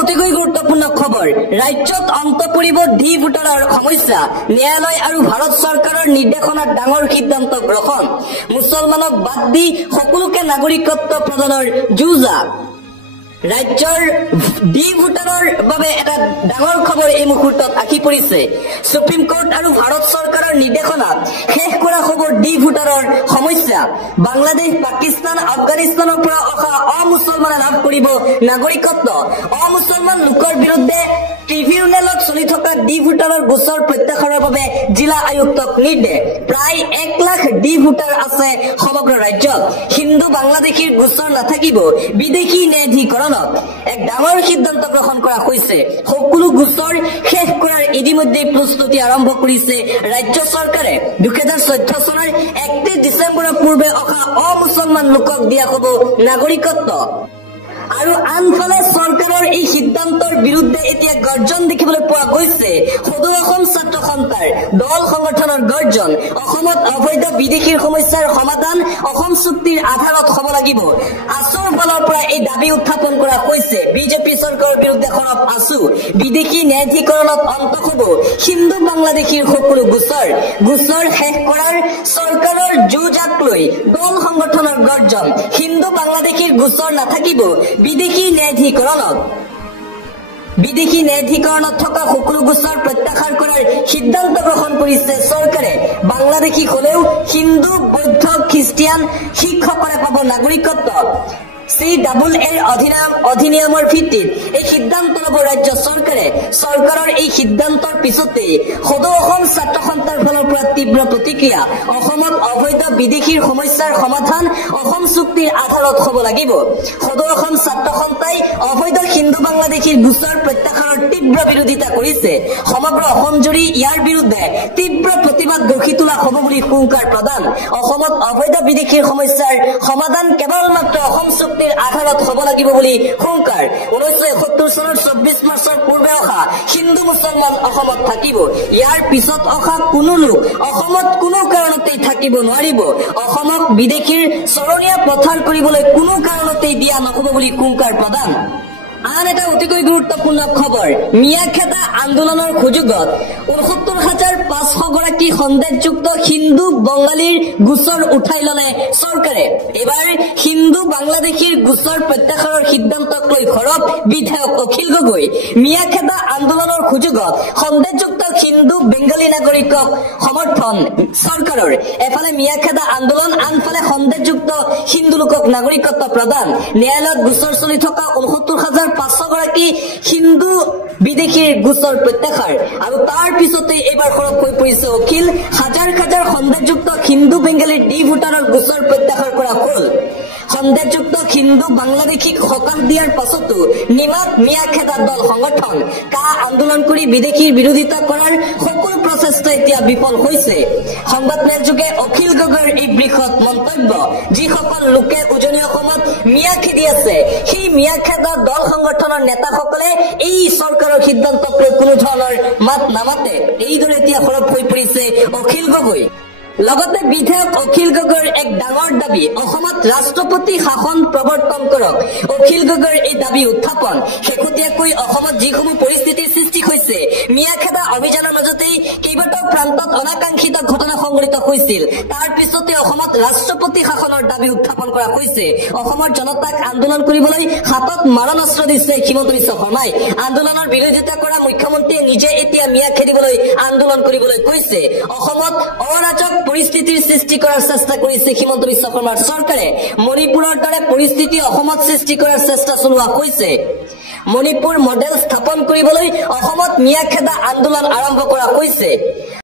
অতিকৈ গুৰুত্বপূৰ্ণ খবৰ ৰাজ্যত অন্ত পৰিব ডি ভোটাৰৰ সমস্যা ন্যায়ালয় আৰু ভাৰত চৰকাৰৰ নিৰ্দেশনাত ডাঙৰ সিদ্ধান্ত গ্ৰহণ মুছলমানক বাদ দি সকলোকে নাগৰিকত্ব প্ৰদানৰ যোজা ৰাজ্যৰ ডি ভোটাৰৰ বাবে এটা ডাঙৰ খবৰ এই মুহূৰ্তত আহি পৰিছে সুপ্ৰিম কোৰ্ট আৰু ভাৰত চৰকাৰৰ নিৰ্দেশনাত শেষ কৰা খবৰ ডি ভোটাৰৰ সমস্যা বাংলাদেশ পাকিস্তান আফগানিস্তানৰ পৰা অহা অমুছলমানে লাভ কৰিব নাগৰিকত্ব অমুছলমান লোকৰ বিৰুদ্ধে ট্ৰিবিউনেলত চলি থকা ডি ভোটাৰৰ গোচৰ প্ৰত্যাহাৰৰ বাবে জিলা আয়ুক্তক নিৰ্দেশ প্ৰায় 1 লাখ ডি ভোটাৰ আছে সমগ্ৰ ৰাজ্যত হিন্দু বাংলাদেশীৰ গোচৰ নাথাকিব বিদেশী ন্যায়াধীকৰণত এক ডাঙৰ সিদ্ধান্ত গ্ৰহণ কৰা হৈছে সকলো গোচৰ শেষ কৰাৰ ইতিমধ্যে প্ৰস্তুতি আৰম্ভ কৰিছে ৰাজ্য চৰকাৰে 2014 চনৰ 31 ডিচেম্বৰৰ পূৰ্বে অহা অমুছলমান লোকক দিয়া হ'ব নাগৰিকত্ব আৰু আনফালে চৰকাৰৰ এই সিদ্ধান্তৰ বিৰুদ্ধে এতিয়া গৰ্জন দেখিবলৈ পোৱা গৈছে সদৌ অসম ছাত্ৰ সন্থাৰ দল সংগঠনৰ গৰ্জন অসমত অবৈধ বিদেশীৰ সমস্যাৰ সমাধান অসম চুক্তিৰ আধাৰত হ'ব লাগিব আছুৰ ফালৰ পৰা এই দাবী উত্থাপন কৰা হৈছে বিজেপি চৰকাৰৰ বিৰুদ্ধে খৰব আছু বিদেশী ন্যায়াধীকৰণত অন্ত হ'ব হিন্দু বাংলাদেশীৰ সকলো গোচৰ শেষ কৰাৰ চৰকাৰৰ যুঁজাক লৈ দল সংগঠনৰ গৰ্জন হিন্দু বাংলাদেশীৰ গোচৰ নাথাকিব বিদেশী ন্যায়াধীকৰণত থকা সকলো গোচৰ প্ৰত্যাহাৰ কৰাৰ সিদ্ধান্ত গ্ৰহণ কৰিছে চৰকাৰে বাংলাদেশী হলেও হিন্দু বৌদ্ধ খ্ৰীষ্টিয়ান শিখসকলে পাব নাগৰিকত্ব CAA অধিনিয়মৰ ভিত্তিত এই সিদ্ধান্ত ল'ব ৰাজ্য চৰকাৰে চৰকাৰৰ এই সিদ্ধান্তৰ পিছতে সদৌ অসম ছাত্ৰ সন্থাৰ ফালৰ পৰা তীব্ৰ প্ৰতিক্ৰিয়া অসমত অবৈধ বিদেশীৰ সমস্যাৰ সমাধান অসম চুক্তিৰ আধাৰত হ'ব লাগিব সদৌ অসম ছাত্ৰ সন্থাই অবৈধ হিন্দু বাংলাদেশীৰ গোচৰ প্ৰত্যাহাৰৰ তীব্ৰ বিৰোধিতা কৰিছে সমগ্ৰ অসম জুৰি ইয়াৰ বিৰুদ্ধে তীব্ৰ প্ৰতিবাদ গঢ়ি তোলা হ'ব বুলি হুংকাৰ প্ৰদান অসমত অবৈধ বিদেশীৰ সমস্যাৰ সমাধান কেৱল মাত্ৰ অসম আধাৰত হ'ব লাগিব বুলি হুংকাৰ 1971 চনৰ 24 মাৰ্চৰ পূৰ্বে অহা হিন্দু মুছলমান অসমত থাকিব ইয়াৰ পিছত অহা কোনো লোক অসমত কোনো কাৰণতে থাকিব নোৱাৰিব অসমক বিদেশীৰ চৰণীয়া পথাৰ কৰিবলৈ কোনো কাৰণতে দিয়া নহ'ব বুলি হুংকাৰ প্ৰদান আন এটা অতিকৈ গুৰুত্বপূৰ্ণ খবৰ মিয়াখেদা আন্দোলনৰ সুযোগত ৬৯,৫০০ গৰাকী সন্দেহযুক্ত হিন্দু বঙালীৰ গোচৰ উঠাই ললে চৰকাৰে এবাৰ হিন্দু বাংলাদেশীৰ গোচৰ প্ৰত্যাহাৰৰ সিদ্ধান্তক লৈ খৰব বিধায়ক অখিল গগৈ মিয়াখেদা আন্দোলনৰ সুযোগত সন্দেহযুক্ত হিন্দু বেংগলী নাগৰিকক সমৰ্থন চৰকাৰৰ এফালে মিয়াখেদা আন্দোলন আনফালে সন্দেহযুক্ত হিন্দু লোকক নাগৰিকত্ব প্ৰদান ন্যায়ালয়ত গোচৰ চলি থকা ৬৯,৫০০ গৰাকী হিন্দু বিদেশীৰ গোচৰ প্ৰত্যাহাৰ আৰু তাৰ পিছতে এইবাৰ খৰব হৈ পৰিছে অখিল হাজাৰ হাজাৰ সন্দেহযুক্ত হিন্দু বেংগলীৰ ডি ভোটাৰৰ গোচৰ প্ৰত্যাহাৰ কৰা হ'ল সন্দেহযুক্ত হিন্দু বাংলাদেশীক সকাহ দিয়াৰ পাছতো নিমাত মিয়াখেদা দল সংগঠন আন্দোলন কৰি বিদেশীৰ বিৰোধিতা কৰাৰ সকলো প্ৰচেষ্টা এতিয়া বিফল হৈছে সংবাদমেল যোগে অখিল গগৈৰ এই বৃহৎ মন্তব্য যিসকল লোকে উজনি অসমত মিয়া খেদি আছে সেই মিয়াখেদা দল সংগঠনৰ নেতাসকলে এই চৰকাৰৰ সিদ্ধান্তক লৈ কোনো ধৰণৰ মাত নামাতে এইদৰে এতিয়া খৰব হৈ পৰিছে অখিল গগৈ লগতে বিধায়ক অখিল গগৈৰ এক ডাঙৰ দাবী অসমত ৰাষ্ট্ৰপতি শাসন প্ৰৱৰ্তন কৰক অখিল গগৈৰ এই দাবী উত্থাপন শেহতীয়াকৈ অসমত যিসমূহ পৰিস্থিতিৰ সৃষ্টি হৈছে মিয়াখেদা অভিযানৰ মাজতেই কেইবাটাও প্ৰান্তত অনাকাংক্ষিত ঘটনা সংঘটিত হৈছিল তাৰ পিছতে অসমত ৰাষ্ট্ৰপতি শাসনৰ দাবী উত্থাপন কৰা হৈছে অসমৰ জনতাক আন্দোলন কৰিবলৈ হাতত মাৰণাস্ত্ৰ দিছে হিমন্ত বিশ্ব শৰ্মাই আন্দোলনৰ বিৰোধিতা কৰা মুখ্যমন্ত্ৰীয়ে নিজে এতিয়া মিয়া খেদিবলৈ আন্দোলন কৰিবলৈ কৈছে অসমত অৰাজক পৰিস্থিতিৰ সৃষ্টি কৰাৰ চেষ্টা কৰিছে হিমন্ত বিশ্ব শৰ্মাৰ চৰকাৰে মণিপুৰৰ দৰে পৰিস্থিতি অসমত সৃষ্টি কৰাৰ চেষ্টা চলোৱা হৈছে মণিপুৰ মডেল স্থাপন কৰিবলৈ অসমত মিয়াখেদা আন্দোলন আৰম্ভ কৰা হৈছে